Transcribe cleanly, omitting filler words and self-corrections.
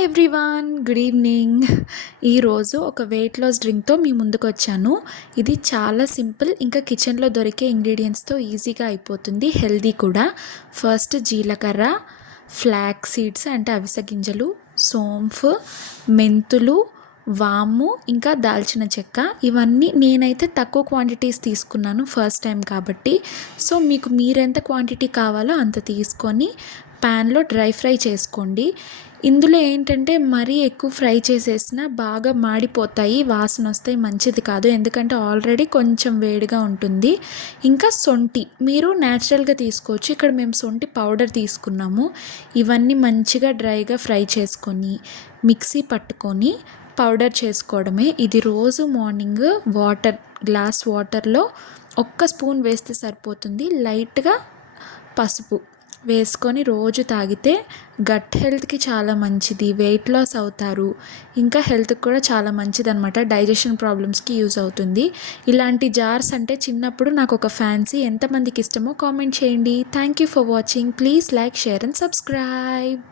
Hi everyone, good evening. ఈరోజు ఒక weight loss డ్రింక్తో మీ ముందుకు వచ్చాను. ఇది చాలా సింపుల్, ఇంకా కిచెన్లో దొరికే ఇంగ్రీడియంట్స్తో ఈజీగా అయిపోతుంది, హెల్దీ కూడా. ఫస్ట్ జీలకర్ర, ఫ్లాక్స్ సీడ్స్ అంటే అవిసె గింజలు, సోంఫ్, మెంతులు, వాము, ఇంకా దాల్చిన చెక్క. ఇవన్నీ నేనైతే తక్కువ క్వాంటిటీస్ తీసుకున్నాను ఫస్ట్ టైం కాబట్టి. సో మీకు మీరెంత క్వాంటిటీ కావాలో అంత తీసుకొని ప్యాన్లో డ్రై ఫ్రై చేసుకోండి. ఇందులో ఏంటంటే మరీ ఎక్కువ ఫ్రై చేసేసినా బాగా మాడిపోతాయి, వాసన వస్తాయి, మంచిది కాదు. ఎందుకంటే ఆల్రెడీ కొంచెం వేడిగా ఉంటుంది. ఇంకా సొంటి మీరు న్యాచురల్గా తీసుకోవచ్చు. ఇక్కడ మేము సొంటి పౌడర్ తీసుకున్నాము. ఇవన్నీ మంచిగా డ్రైగా ఫ్రై చేసుకొని మిక్సీ పట్టుకొని పౌడర్ చేసుకోవడమే. ఇది రోజు మార్నింగ్ గ్లాస్ వాటర్లో 1 స్పూన్ వేస్తే సరిపోతుంది. లైట్గా పసుపు వేసుకొని రోజు తాగితే గట్ హెల్త్కి చాలా మంచిది, వెయిట్ లాస్ అవుతారు, ఇంకా హెల్త్కి కూడా చాలా మంచిది అనమాట. డైజెషన్ ప్రాబ్లమ్స్కి యూజ్ అవుతుంది. ఇలాంటి జార్స్ అంటే చిన్నప్పుడు నాకు ఒక ఫ్యాన్సీ. ఎంతమందికి ఇష్టమో కామెంట్ చేయండి. Thank you for watching. Please like, share and subscribe.